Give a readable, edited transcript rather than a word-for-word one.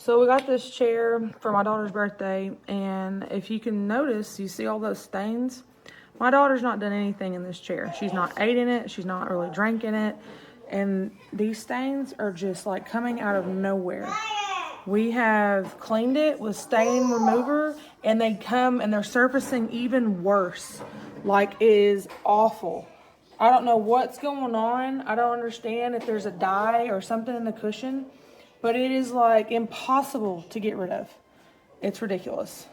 So we got this chair for my daughter's birthday, and if you can notice, you see all those stains. My daughter's not done anything in this chair. She's not ate in it. She's not really drank in it. And these stains are just like coming out of nowhere. We have cleaned it with stain remover, and they come and they're surfacing even worse. Like, it is awful. I don't know what's going on. I don't understand if there's a dye or something in the cushion, but it is like impossible to get rid of. It's ridiculous.